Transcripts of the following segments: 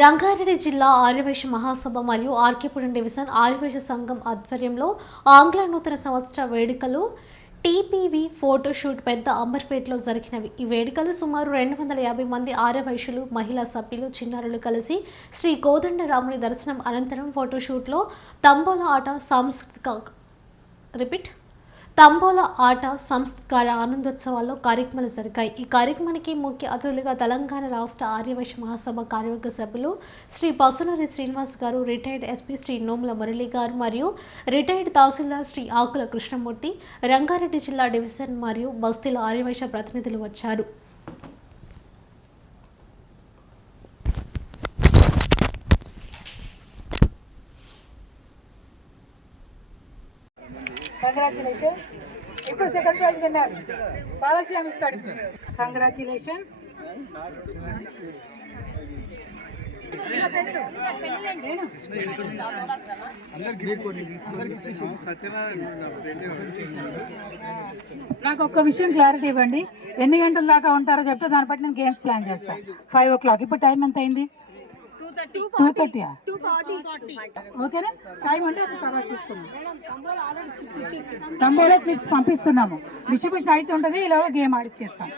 రంగారెడ్డి జిల్లా ఆర్యవైశ్య మహాసభ మరియు ఆర్కేపురం డివిజన్ ఆర్యవైశ్య సంఘం ఆధ్వర్యంలో ఆంగ్ల నూతన సంవత్సర వేడుకలు టీపీవీ ఫోటోషూట్ పెద్ద అంబర్పేటలో జరిగినవి. ఈ వేడుకలు సుమారు 250 మంది ఆర్యవైశ్యులు, మహిళా సభ్యులు, చిన్నారులు కలిసి శ్రీ కోదండరాముని దర్శనం అనంతరం ఫోటోషూట్లో తంబోలా ఆట సంస్కార ఆనందోత్సవాల్లో కార్యక్రమాలు జరిగాయి. ఈ కార్యక్రమానికి ముఖ్య అతిథులుగా తెలంగాణ రాష్ట్ర ఆర్యవైశ్య మహాసభ కార్యవర్గ సభ్యులు శ్రీ పసునూరి శ్రీనివాస్ గారు, రిటైర్డ్ ఎస్పీ శ్రీ నోముల మురళి గారు మరియు రిటైర్డ్ తహసీల్దార్ శ్రీ ఆకుల కృష్ణమూర్తి, రంగారెడ్డి జిల్లా డివిజన్ మరియు బస్తీల ఆర్యవైశ్య ప్రతినిధులు వచ్చారు. కంగ్రాచులేషన్. ఇప్పుడు సెకండ్ ప్రైజ్ విన్నారు బాలశ్యామ్ ఇస్తాడు. కంగ్రాచులేషన్స్. నాకు ఒక్క విషయం క్లారిటీ ఇవ్వండి. ఎన్ని గంటల దాకా ఉంటారో చెప్తే దాన్ని బట్టి నేను గేమ్స్ ప్లాన్ చేస్తాను. 5 o'clock. ఇప్పుడు టైం ఎంత అయింది? 2:30. ఓకేనా? టైం అంటే తర్వాత చూసుకున్నాం. తంబోలా స్లిప్స్ పంపిస్తున్నాము. డిస్ట్రిబ్యూషన్ అయితే ఉంటుంది. ఇలాగ గేమ్ ఆడిచ్చేస్తాం.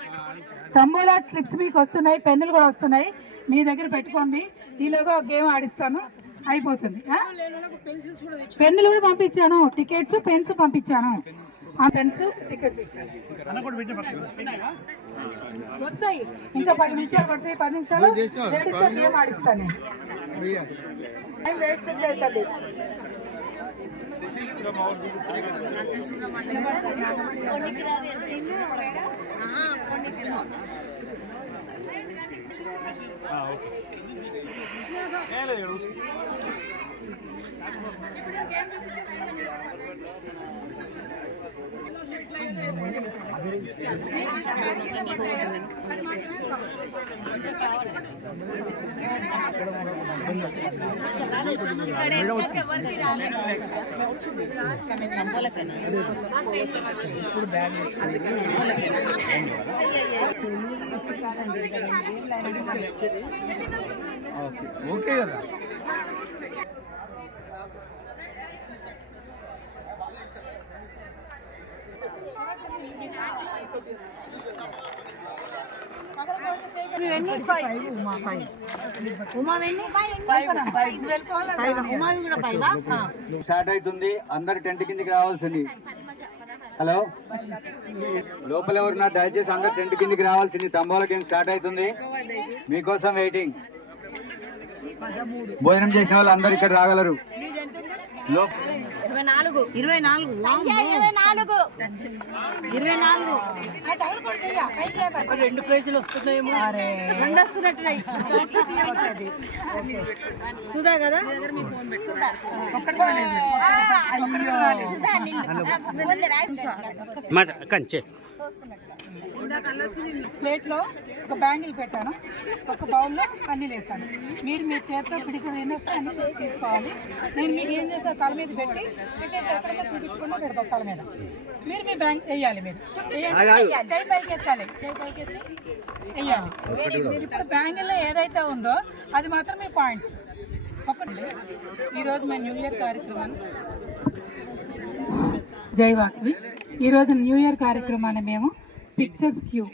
తంబోలా స్లిప్స్ మీకు వస్తున్నాయి, పెన్నులు కూడా వస్తున్నాయి. మీ దగ్గర పెట్టుకోండి. ఈలోగా గేమ్ ఆడిస్తాను, అయిపోతుంది. పెన్నులు కూడా పంపించాను, టికెట్స్, పెన్స్ పంపించాను. ఆ పెన్స్, టికెట్స్ వస్తాయి. ఇంకా 10 నిమిషాలు పడుతుంది. 10 నిమిషాలు లేడీస్తో గేమ్ ఆడిస్తాను. టైం వేస్ట్ అవుతుంది. ఓకే కదా. స్టార్ట్ అవుతుంది. అందరు టెంట్ కిందికి రావాల్సింది. హలో, లోపల ఎవరున్నా దయచేసి అందరు టెంట్ కిందికి రావాల్సింది. తంబోలా గేమ్ స్టార్ట్ అవుతుంది. మీకోసం వెయిటింగ్. భోజనం చేసిన వాళ్ళు అందరు ఇక్కడ రాగలరు. 24 2 ప్రైజులు వస్తున్నాయేమో. రెండు వస్తున్నట్టున్నాయి. సుధా కదా. ప్లేట్లో ఒక బ్యాంగిల్ పెట్టాను, ఒక బౌల్లో అన్నీ వేసాను. మీరు మీ చేతితో పిడికుడు ఎన్ని వస్తే అన్ని తీసుకోవాలి. నేను మీకు ఏం చేస్తాను, తల మీద పెట్టి టికెట్ ఎక్కడన్నా చూపించకుండా పెడతాను తల మీద. మీరు మీ బ్యాంక్ వేయాలి. మీరు చేయి పైకి ఎత్తాలి, చేయి పైకి ఎత్తి వేయాలి. ఇప్పుడు బ్యాంగిల్లో ఏదైతే ఉందో అది మాత్రం మీ పాయింట్స్. ఒకటి ఈరోజు మా న్యూ ఇయర్ కార్యక్రమాన్ని జైవాసవి. ఈరోజు న్యూ ఇయర్ కార్యక్రమాన్ని మేము పిక్చర్స్ క్యూ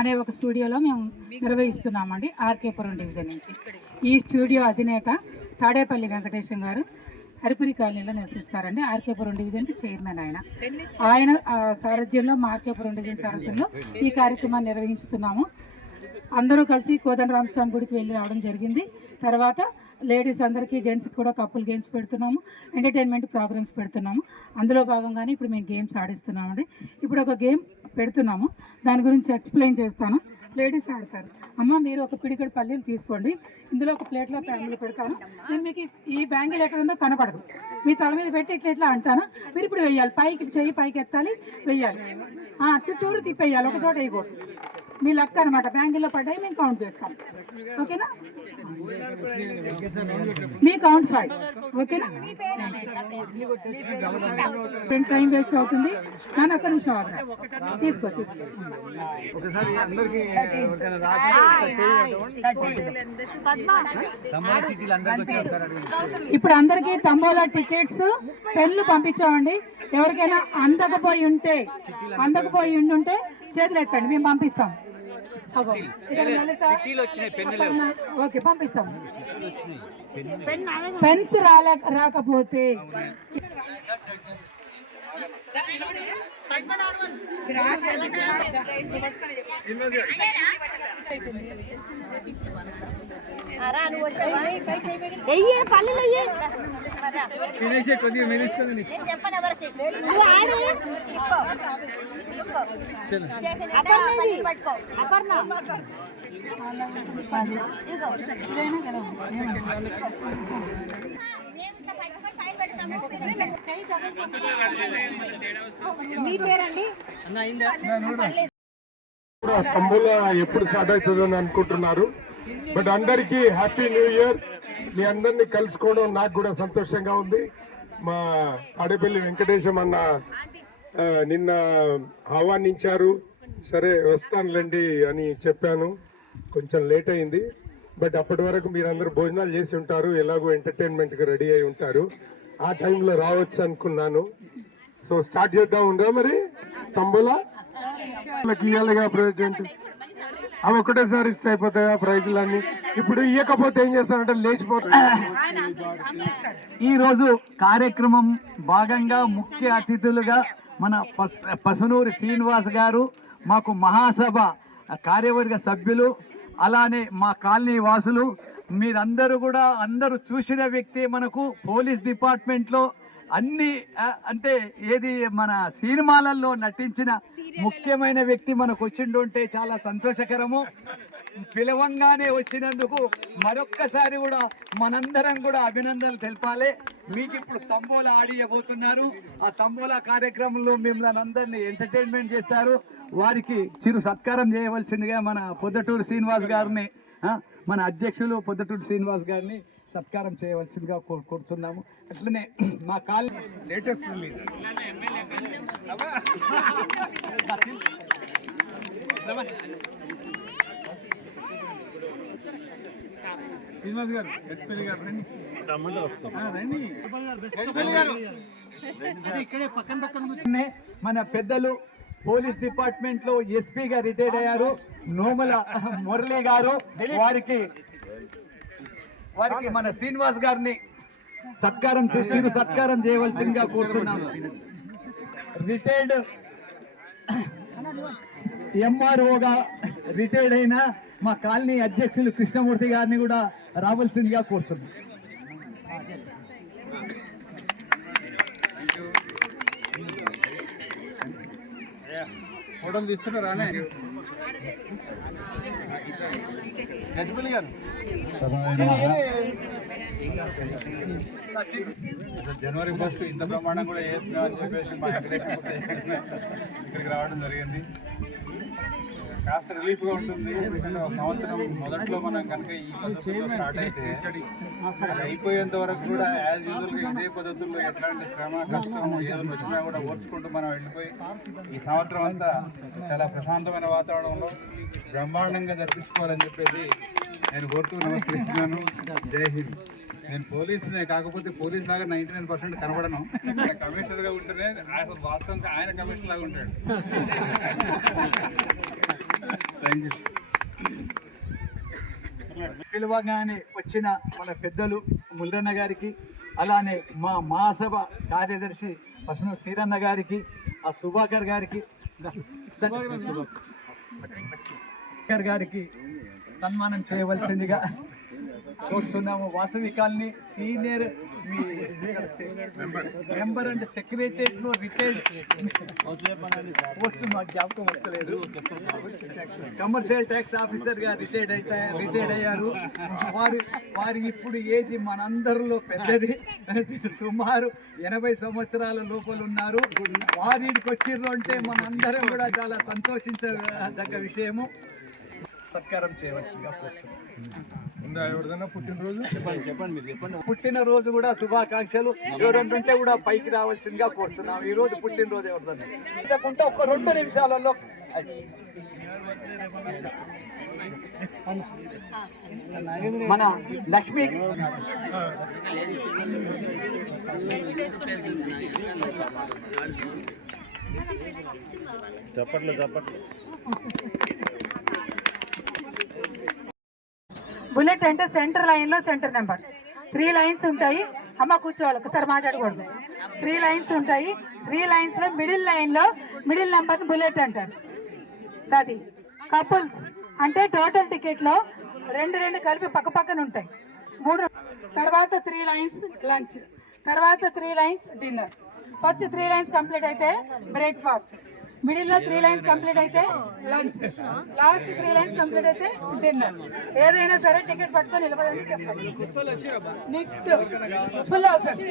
అనే ఒక స్టూడియోలో మేము నిర్వహిస్తున్నామండి, ఆర్కేపురం డివిజన్ నుంచి. ఈ స్టూడియో అధినేత తాడేపల్లి వెంకటేశం గారు హరిపురి కాలనీలో నివసిస్తారండి. ఆర్కేపురం డివిజన్కి చైర్మన్ ఆయన సారథ్యంలో మా ఆర్కేపురం డివిజన్ సారథ్యంలో ఈ కార్యక్రమాన్ని నిర్వహిస్తున్నాము. అందరూ కలిసి కోదండరామస్వామి గుడికి వెళ్ళి రావడం జరిగింది. తర్వాత లేడీస్ అందరికీ, జెంట్స్కి కూడా కప్పుల్ గేమ్స్ పెడుతున్నాము, ఎంటర్టైన్మెంట్ ప్రోగ్రామ్స్ పెడుతున్నాము. అందులో భాగంగానే ఇప్పుడు మేము గేమ్స్ ఆడిస్తున్నామండి. ఇప్పుడు ఒక గేమ్ పెడుతున్నాము, దాని గురించి ఎక్స్ప్లెయిన్ చేస్తాను. లేడీస్ ఆడతారు. అమ్మ, మీరు ఒక పిడికెడు పల్లీలు తీసుకోండి, ఇందులో ఒక ప్లేట్లో బ్యాంగిల్ పెడతాను. నేను మీకు ఈ బ్యాంగిల్ ఎక్కడ ఉందో కనపడదు, మీ తల మీద పెట్టి ఇట్లా అంటాను. మీరు ఇప్పుడు వెయ్యాలి, పైకి చెయ్యి పైకి ఎత్తాలి, వెయ్యాలి, చుట్టూరు తిప్పేయాలి, ఒక చోట వేయకూడదు. మీ లెక్క అనమాట, బ్యాంకులో పడ్డాయి మేము కౌంట్ చేస్తాం. ఓకేనా? మీ కౌంట్ 5. ఓకేనా? టైం వేస్ట్ అవుతుంది. నేను ఒక్క నిమిషం తీసుకో. ఇప్పుడు అందరికి తంబోలా టికెట్స్, పెన్లు పంపించామండి. ఎవరికైనా అందకపోయి ఉంటే చేతులు ఎత్తండి, మేము పంపిస్తాం. ఓకే, పంపిస్తాం. పెన్స్ రాకపోతే కొద్దిగా మెలుచుకుంది. మీ పేరండి? తంబోలా ఎప్పుడు స్టార్ట్ అవుతుందని అనుకుంటున్నారు. బట్ అందరికీ హ్యాపీ న్యూ ఇయర్. మీ అందరినీ కలుసుకోవడం నాకు కూడా సంతోషంగా ఉంది. మా ఆడపల్లి వెంకటేశం అన్న నిన్న ఆహ్వానించారు. సరే వస్తానులేండి అని చెప్పాను. కొంచెం లేట్ అయింది. బట్ అప్పటి వరకు మీరందరూ భోజనాలు చేసి ఉంటారు, ఎలాగో ఎంటర్టైన్మెంట్కి రెడీ అయి ఉంటారు. ఆ టైంలో రావచ్చు అనుకున్నాను. సో స్టార్ట్ చేద్దాం ఉందా మరి తంబోలా? ఇవ్వాలిగా ప్రెసిడెంట్, అవి ఒకటేసారి ఇస్తే అయిపోతాయా ప్రైజులన్నీ? ఇప్పుడు ఇవ్వకపోతే ఏం చేస్తారంటే లేచిపోతాయి. ఈ రోజు కార్యక్రమం భాగంగా ముఖ్య అతిథులుగా మన పసునూరి శ్రీనివాస్ గారు, మాకు మహాసభ కార్యవర్గ సభ్యులు, అలానే మా కాలనీ వాసులు, మీరందరూ కూడా అందరూ చూసిన వ్యక్తి. మనకు పోలీస్ డిపార్ట్మెంట్లో అన్ని అంటే ఏది మన సినిమాలలో నటించిన ముఖ్యమైన వ్యక్తి మనకు వచ్చిండుంటే చాలా సంతోషకరము. పిలవంగానే వచ్చినందుకు మరొక్కసారి కూడా మనందరం కూడా అభినందనలు తెలపాలి. మీకు ఇప్పుడు తంబోలా ఆడియబోతున్నారు. ఆ తంబోలా కార్యక్రమంలో మిమ్మల్ని అందరినీ ఎంటర్టైన్మెంట్ చేస్తారు. వారికి చిరు సత్కారం చేయవలసిందిగా మన పొద్దటూరు శ్రీనివాస్ గారిని, మన అధ్యక్షులు పొద్దటూరు శ్రీనివాస్ గారిని సత్కారం చేయవలసిందిగా కోరుతున్నాము. అట్లనే మా కాలనీ లేటెస్ట్ రిలీజ్ శ్రీనివాస్ గారు, ఎట్పల్లి గారు రండి. ఇక్కడే పక్కన మన పెద్దలు పోలీస్ డిపార్ట్మెంట్ లో ఎస్పీగా రిటైర్ అయ్యారు నోమల మురళి గారు. వారికి మన శ్రీనివాస్ గారిని సత్కారం చేయవలసిందిగా కూర్చున్నాము. రిటైర్డ్ ఎంఆర్ఓగా రిటైర్డ్ అయిన మా కాలనీ అధ్యక్షులు కృష్ణమూర్తి గారిని కూడా రావాల్సిందిగా కోరుతున్నాం. ఫోటోలు తీసుకున్నారా? ఎట్పల్లి గారు, జనవరి 1 ఇంత ప్రమాణం కూడా వేస్తున్నా అని చెప్పేసి మా ఇక్కడికి రావడం జరిగింది. కాస్త రిలీఫ్గా ఉంటుంది. ఎందుకంటే ఒక సంవత్సరం మొదట్లో మనం కనుక ఈ పద్ధతిలో స్టార్ట్ అయితే అది అయిపోయేంత వరకు కూడా యాజ్ యూజువల్గా ఇదే పద్ధతుల్లో ఎట్లాంటి శ్రమ కష్టం ఏదైనా వచ్చినా కూడా ఓర్చుకుంటూ మనం వెళ్ళిపోయి ఈ సంవత్సరం అంతా చాలా ప్రశాంతమైన వాతావరణంలో బ్రహ్మాండంగా జరిపించుకోవాలని చెప్పేసి నేను కోరుతూ నమస్కరిస్తున్నాను. జై హింద్. నేను పోలీసునే, కాకపోతే పోలీస్ లాగా 99% కనబడను. కమిషనర్గా ఉంటేనే అసలు వాస్తవంగా ఆయన కమిషనర్ లాగా ఉంటాడు. Thank you. పిలువగానే వచ్చిన మన పెద్దలు ముల్లన్న గారికి, అలానే మా మహాసభ కార్యదర్శి పసును శ్రీరన్న గారికి, ఆ సుభాకర్ గారికి సన్మానం చేయవలసిందిగా కోరుతున్నాము. Vasavi colony senior member and సెక్రటరియట్లో రిటైర్డ్ పోస్ట్ మాకు జ్ఞాపకం వస్తలేదు. కమర్షియల్ ట్యాక్స్ ఆఫీసర్గా రిటైర్డ్ అయ్యారు. వారి ఇప్పుడు ఏజ్ మనందరిలో పెద్దది, సుమారు 80 సంవత్సరాల లోపల ఉన్నారు. వారికి వచ్చిర్రు అంటే మనందరం కూడా చాలా సంతోషించదగ్గ విషయము. సత్కారం చేయవలసిందిగా పుట్టినరోజు కూడా శుభాకాంక్షలు. ఎవరైనా ఉంటే కూడా పైకి రావాల్సిందిగా కోరుతున్నాం. ఈ రోజు పుట్టినరోజు ఎవరిదన్నా లేకుంటే ఒక 2 నిమిషాలలో మన లక్ష్మి చప్పట్లు. బుల్లెట్ అంటే సెంటర్ లైన్లో సెంటర్ నెంబర్ 3 లైన్స్ ఉంటాయి. అమ్మ కూర్చోవాలి, ఒకసారి మాట్లాడకూడదు. 3 లైన్స్ ఉంటాయి. 3 లైన్స్లో మిడిల్ లైన్లో మిడిల్ నెంబర్ని బుల్లెట్ అంటారు. అది కపుల్స్ అంటే టోటల్ టికెట్లో 2 కలిపి పక్క పక్కన ఉంటాయి. 3 తర్వాత 3 లైన్స్ లంచ్, తర్వాత 3 lines dinner. First 3 lines complete అయితే బ్రేక్ఫాస్ట్, మిడిల్లో 3 లైన్స్ కంప్లీట్ అయితే లంచ్, లాస్ట్ 3 లైన్స్ కంప్లీట్ అయితే డిన్నర్. ఏదైనా సరే టికెట్ పట్టుకొని నిలబడండి చెప్పండి. Next full houses.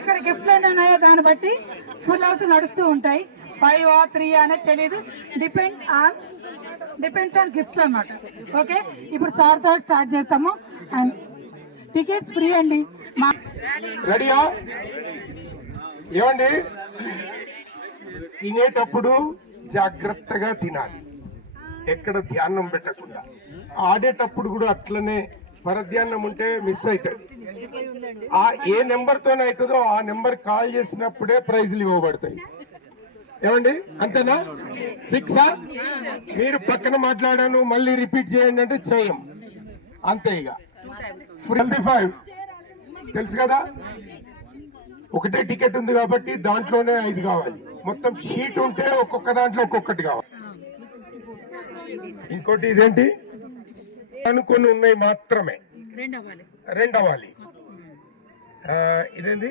ఇక్కడ గిఫ్ట్లు ఎన్ని ఉన్నాయో దాన్ని బట్టి ఫుల్ హౌస్ నడుస్తూ ఉంటాయి. 5 or 3 అనేది తెలియదు, డిపెండ్స్ ఆన్ గిఫ్ట్స్ అన్నమాట. ఓకే, ఇప్పుడు సార్తో స్టార్ట్ చేస్తాము. అండ్ టికెట్స్ ఫ్రీ అండి. రెడీయా? ఏమండి, తినేటప్పుడు జాగ్రత్తగా తినాలి, ఎక్కడ ధ్యానం పెట్టకుండా. ఆడేటప్పుడు కూడా అట్లనే పరధ్యానం ఉంటే మిస్ అవుతుంది. ఏ నెంబర్తోనే అవుతుందో ఆ నెంబర్ కాల్ చేసినప్పుడే ప్రైజ్లు ఇవ్వబడతాయి. ఏమండి, అంతేనా? ఫిక్సా? మీరు పక్కన మాట్లాడాను మళ్ళీ రిపీట్ చేయండి అంటే చేయం, అంతే. ఇక 25 తెలుసు కదా, ఒకటే టికెట్ ఉంది కాబట్టి దాంట్లోనే 5 కావాలి. మొత్తం షీట్ ఉంటే ఒక్కొక్క దాంట్లో ఒక్కొక్కటి కావాలి. ఇంకోటి ఇదేంటి, అనుకొని ఉన్నాయి మాత్రమే 2 అవ్వాలి. ఇదేంటి,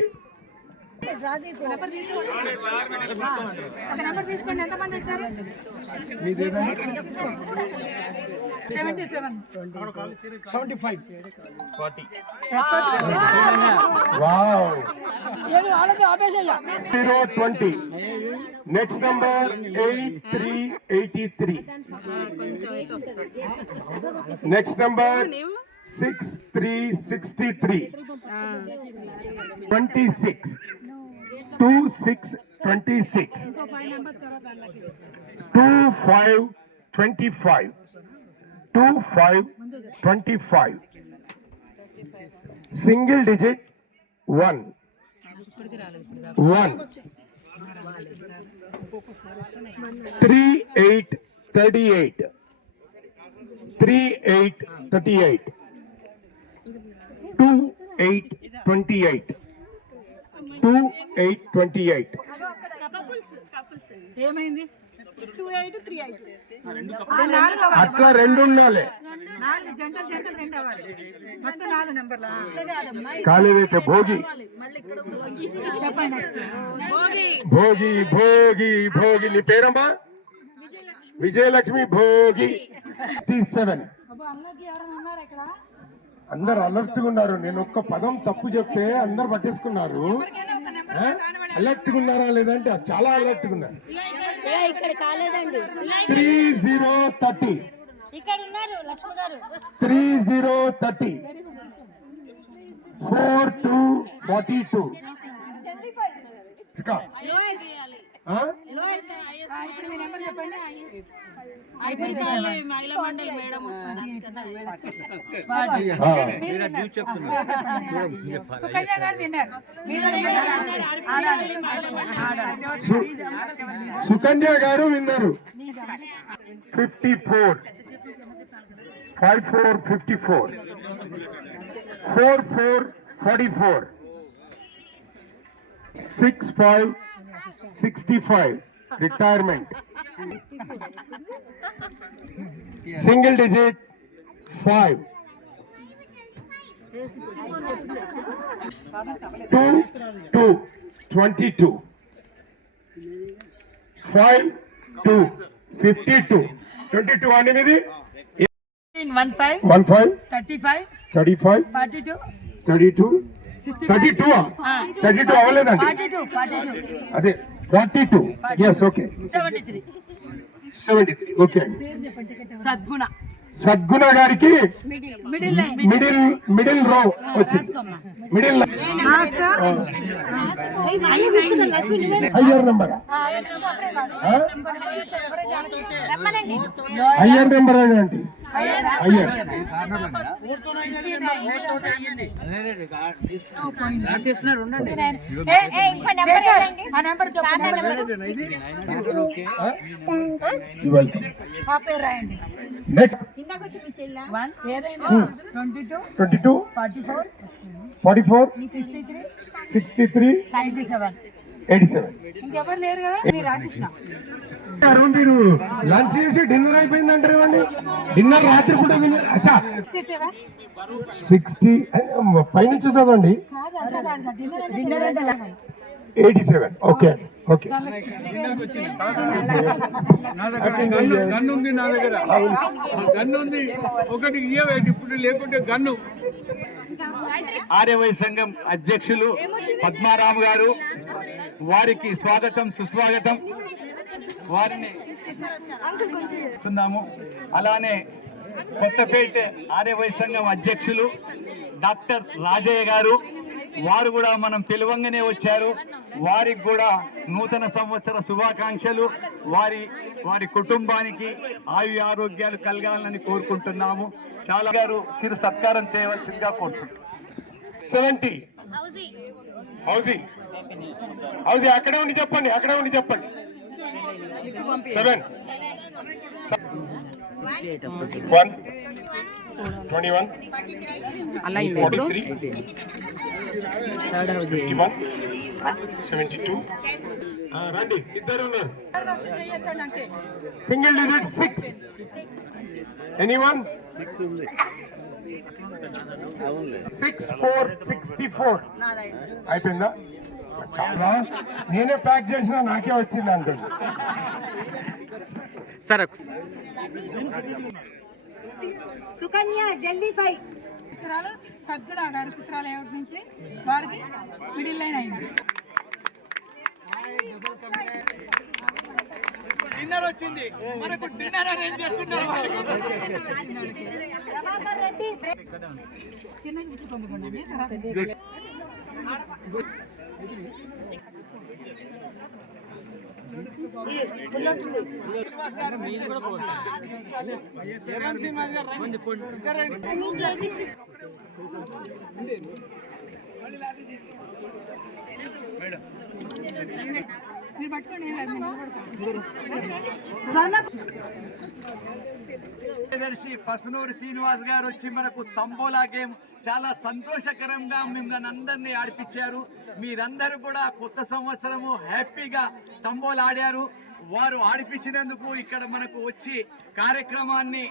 next number 8383, next number 6363, 26 2626, 2525, 2525, single digit 1 3838, 3838, 2828, 2828. ఏమైంది? అట్లా 2 ఉండాలి. 4 జంటలు 2 అవ్వాలి. మొత్తం 4 నెంబర్లు. కాలేదైతే భోగి చెప్పండి. భోగి భోగి భోగి. నీ పేరమ్మా? విజయలక్ష్మి. భోగి 67. అందరు అలర్ట్ గా ఉన్నారు. నేను ఒక్క పదం తప్పు చెప్తే అందరు పట్టేసుకున్నారు. అలర్ట్ గా ఉన్నారా లేదంటే చాలా అలర్ట్ గా ఉన్నారు. 3030, 3030, 4242. సుకన్య గారు విన్నారు. 54, 5454, 4444, 6565, రిటైర్మెంట్. సింగిల్ డిజిట్ 5, 22, 5, 2, 52, 22 అనేది 15, 15, 35, 35, 42, 32, 32 అవ్వలేదండి 42, అదే 42, ఎస్ ఓకే 73. 73, ఓకే. సద్గుణ సద్గుణ గారికి మిడిల్ లైన్. మిడిల్ రో వచ్చింది. Middle higher number higher number అండి హయ్యర్ నెక్స్ట్ 22, 44, 63, 87. ఇంకెవరు లేరు కదా. మీరు లంచ్ చేసి డిన్నర్ అయిపోయింది అంటారు ఇవ్వండి. డిన్నర్ రాత్రి కూడా తిని అచ్చా 60 పైనుంచి చదవండి 87. ఓకే ఓకే నా దగ్గర గన్ను ఉంది, నా దగ్గర గన్ను ఉంది, ఒకటి ఇయ్యవేటి ఇప్పుడు లేకుంటే గన్ను. ఆర్యవై సంఘం అధ్యక్షులు పద్మారాము గారు, వారికి స్వాగతం సుస్వాగతం. వారిని చూస్తున్నాము. అలానే కొత్తపేట ఆర్యవై సంఘం అధ్యక్షులు డాక్టర్ రాజయ్య గారు, వారు కూడా మనం పిలవంగానే వచ్చారు. వారికి కూడా నూతన సంవత్సర శుభాకాంక్షలు. వారి కుటుంబానికి ఆయు ఆరోగ్యాలు కలగాలని కోరుకుంటున్నాము. చాలా గారు చిరు సత్కారం చేయవలసిందిగా కోరుతున్నాం. 70 హౌజీ అక్కడే ఉండి చెప్పండి 7 1 21 43 51 72. రండి ఇద్దరు ఉన్నారు. Single digit 6. ఎనీవన్ 6 4 64 అయిపోయిందా? చాలా నేనే ప్యాక్ చేసినా నాకే వచ్చింది అంటుంది. సుకన్య జల్దీ 5 చిత్రాలు సద్గుణ గారి చిత్రాలు ఏమిటి నుంచి వారికి మిడిల్ లైన్ అయింది. డిన్నర్ వచ్చింది, మనకు డిన్నర్ అరేంజ్ చేస్తున్నారు. చిన్న పొందుకోండి తర్వాత మీరు పట్టుకోండి. కార్యదర్శి పసునూరు శ్రీనివాస్ గారు వచ్చి మనకు తంబోలా గేమ్ చాలా సంతోషకరంగా మిమ్మల్ని అందరినీ ఆడిపించారు. మీరందరూ కూడా కొత్త సంవత్సరము హ్యాపీగా తంబోలా ఆడారు. వారు ఆడిపించినందుకు ఇక్కడ మనకు వచ్చి కార్యక్రమాన్ని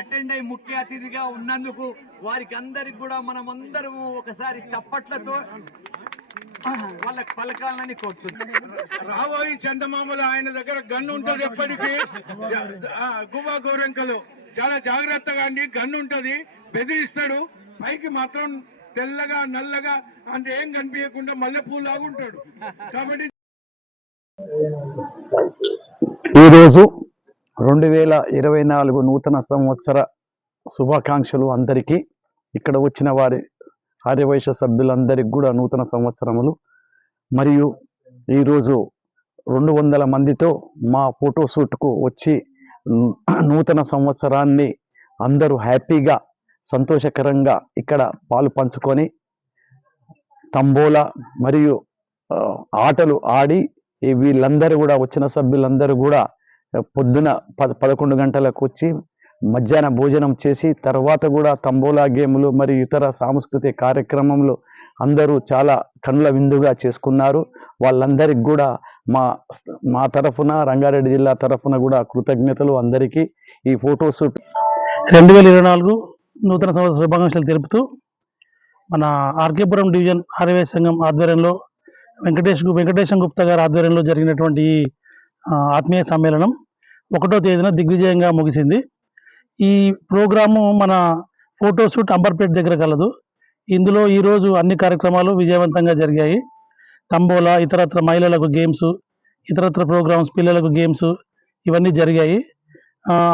అటెండ్ అయి ముఖ్య అతిథిగా ఉన్నందుకు వారికి అందరికి కూడా మనం అందరము ఒకసారి చప్పట్లతో వాళ్ళకి పలకాలని కోరుతున్నాం. రాబోయి చందమామలు ఆయన దగ్గర గన్ను ఉంటది ఎప్పటికీ. గువ్వా గోరెంకలు చాలా జాగ్రత్తగా అండి, గన్ను ఉంటది, బెదిరిస్తాడు. పైకి మాత్రం తెల్లగా నల్లగా అంత ఏం కనిపించకుండా మల్లెపూలాగా ఉంటాడు. కాబట్టి ఈరోజు 2024 నూతన సంవత్సర శుభాకాంక్షలు అందరికీ. ఇక్కడ వచ్చిన వారి ఆర్యవైశ్య సభ్యులందరికీ కూడా నూతన సంవత్సరములు. మరియు ఈరోజు 200 మందితో మా ఫోటోషూట్కు వచ్చి నూతన సంవత్సరాన్ని అందరూ హ్యాపీగా సంతోషకరంగా ఇక్కడ పాలు పంచుకొని తంబోలా మరియు ఆటలు ఆడి వీళ్ళందరూ కూడా వచ్చిన సభ్యులందరూ కూడా పొద్దున 11 గంటలకు వచ్చి మధ్యాహ్న భోజనం చేసి తర్వాత కూడా తంబోలా గేములు మరియు ఇతర సాంస్కృతిక కార్యక్రమంలో అందరూ చాలా కనుల విందుగా చేసుకున్నారు. వాళ్ళందరికీ కూడా మా తరఫున రంగారెడ్డి జిల్లా తరఫున కూడా కృతజ్ఞతలు అందరికీ. ఈ ఫోటోషూట్ 2024 నూతన సంవత్సర శుభాకాంక్షలు తెలుపుతూ మన ఆర్కేపురం డివిజన్ ఆర్యవైశ్య సంఘం ఆధ్వర్యంలో వెంకటేశం గుప్తా గారి ఆధ్వర్యంలో జరిగినటువంటి ఈ ఆత్మీయ సమ్మేళనం 1వ తేదీన దిగ్విజయంగా ముగిసింది. ఈ ప్రోగ్రాము మన ఫోటోషూట్ అంబర్పేట దగ్గర కలదు. ఇందులో ఈరోజు అన్ని కార్యక్రమాలు విజయవంతంగా జరిగాయి. తంబోలా, ఇతరత్ర మహిళలకు గేమ్స్, ఇతరత్ర ప్రోగ్రామ్స్, పిల్లలకు గేమ్స్ ఇవన్నీ జరిగాయి.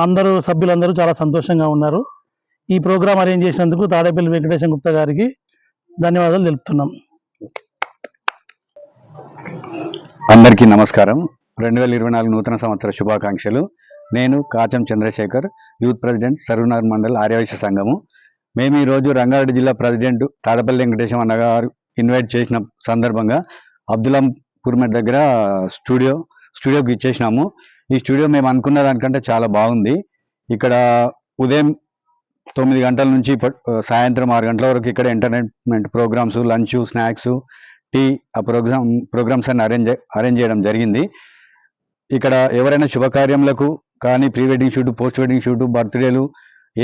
అందరూ సభ్యులందరూ చాలా సంతోషంగా ఉన్నారు. ఈ ప్రోగ్రాం అరేంజ్ చేసినందుకు తాడేపల్లి వెంకటేశం గుప్తా గారికి ధన్యవాదాలు తెలుపుతున్నాం. అందరికీ నమస్కారం. 2024 నూతన సంవత్సర శుభాకాంక్షలు. నేను కాచం చంద్రశేఖర్, యూత్ ప్రెసిడెంట్ సరూనగర్ మండల్ ఆర్యవైశ్య సంఘము. మేము ఈరోజు రంగారెడ్డి జిల్లా ప్రెసిడెంట్ తాడపల్లి వెంకటేశం అన్నగారు ఇన్వైట్ చేసిన సందర్భంగా అబ్దుల్లాపూర్ దగ్గర స్టూడియోకి ఇచ్చేసినాము. ఈ స్టూడియో మేము అనుకున్న దానికంటే చాలా బాగుంది. ఇక్కడ ఉదయం 9 గంటల నుంచి సాయంత్రం 6 గంటల వరకు ఇక్కడ entertainment programmes, lunch, snacks, tea ఆ ప్రోగ్రామ్స్ అన్ని అరేంజ్ చేయడం జరిగింది. ఇక్కడ ఎవరైనా శుభకార్యములకు కానీ pre wedding shoot, post wedding shoot, బర్త్డేలు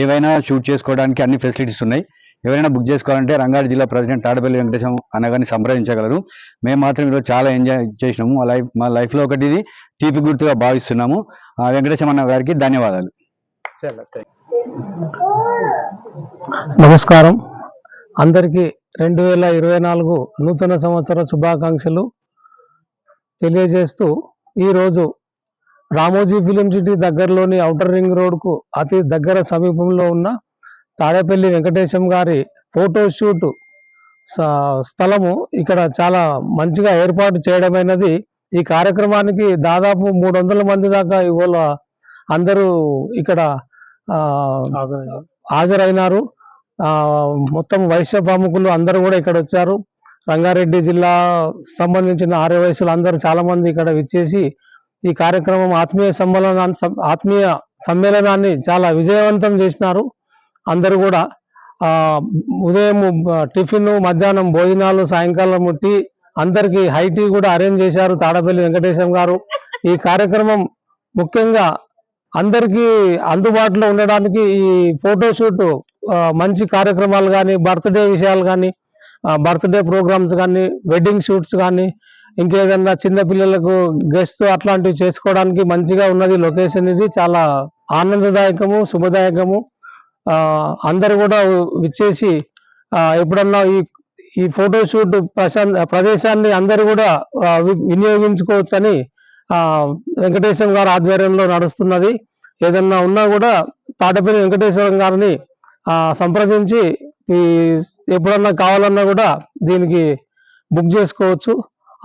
ఏవైనా షూట్ చేసుకోవడానికి అన్ని ఫెసిలిటీస్ ఉన్నాయి. ఎవరైనా బుక్ చేసుకోవాలంటే రంగారెడ్డి జిల్లా ప్రెసిడెంట్ తాడపల్లి వెంకటేశం అన్నగారిని సంప్రదించగలరు. మేము మాత్రం ఈరోజు చాలా ఎంజాయ్ చేసినాము. మా లైఫ్లో ఒకటి ఇది తీపి గుర్తుగా భావిస్తున్నాము. వెంకటేశం అన్న గారికి ధన్యవాదాలు. నమస్కారం. అందరికీ 2024 నూతన సంవత్సర శుభాకాంక్షలు తెలియజేస్తూ ఈరోజు రామోజీ ఫిలిం సిటీ దగ్గరలోని ఔటర్ రింగ్ రోడ్కు అతి దగ్గర సమీపంలో ఉన్న తాడేపల్లి వెంకటేశం గారి ఫోటోషూట్ స్థలము ఇక్కడ చాలా మంచిగా ఏర్పాటు చేయడమైనది. ఈ కార్యక్రమానికి దాదాపు 300 మంది దాకా ఇవాళ అందరూ ఇక్కడ హాజరైనారు. మొత్తం వైశ్య ప్రముఖులు అందరూ కూడా ఇక్కడ వచ్చారు. రంగారెడ్డి జిల్లా సంబంధించిన ఆర్యవైశ్యులు అందరూ చాలా మంది ఇక్కడ విచ్చేసి ఈ కార్యక్రమం ఆత్మీయ సమ్మేళనాన్ని చాలా విజయవంతం చేసినారు. అందరూ కూడా ఉదయం టిఫిన్, మధ్యాహ్నం భోజనాలు, సాయంకాలం టీ, అందరికీ హై టీ కూడా అరేంజ్ చేశారు తాడపల్లి వెంకటేశం గారు. ఈ కార్యక్రమం ముఖ్యంగా అందరికీ అందుబాటులో ఉండడానికి ఈ ఫోటోషూట్ మంచి కార్యక్రమాలు కానీ, బర్త్డే విషయాలు కానీ, బర్త్డే ప్రోగ్రామ్స్ కానీ, వెడ్డింగ్ షూట్స్ కానీ, ఇంకేదన్నా చిన్నపిల్లలకు గెస్ట్ అట్లాంటివి చేసుకోవడానికి మంచిగా ఉన్నది లొకేషన్. ఇది చాలా ఆనందదాయకము, శుభదాయకము. అందరూ కూడా విచ్చేసి ఎప్పుడన్నా ఈ ఫోటోషూట్ ప్రదేశాన్ని అందరూ కూడా వినియోగించుకోవచ్చని వెంకటేశ్వర గారి ఆధ్వర్యంలో నడుస్తున్నది. ఏదన్నా ఉన్నా కూడా తాడపల్లి వెంకటేశ్వరం గారిని సంప్రదించి ఎప్పుడన్నా కావాలన్నా కూడా దీనికి బుక్ చేసుకోవచ్చు.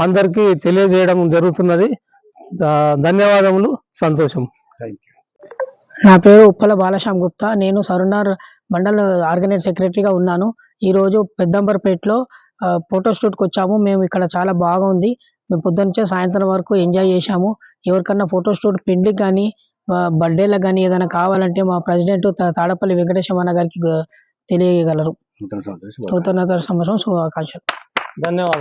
అందరికీ తెలియజేయడం జరుగుతున్నది. ధన్యవాదములు. సంతోషం. నా పేరు ఉప్పల బాలశ్యామ్ గుప్తా. నేను సరూనగర్ మండల్ ఆర్గనైజ్ సెక్రటరీగా ఉన్నాను. ఈరోజు పెద్దంబర్పేటలో ఫోటోషూట్కి వచ్చాము. మేము ఇక్కడ చాలా బాగుంది. మేము పొద్దున్నే సాయంత్రం వరకు ఎంజాయ్ చేశాము. ఎవరికన్నా ఫోటోషూట్ పెళ్లికి కానీ, బర్త్డేలకు కానీ ఏదైనా కావాలంటే మా ప్రెసిడెంట్ తాడపల్లి వెంకటేశం అన్న గారికి తెలియగలరు. నూతన సంవత్సరం శుభాకాంక్షలు. ధన్యవాదాలు.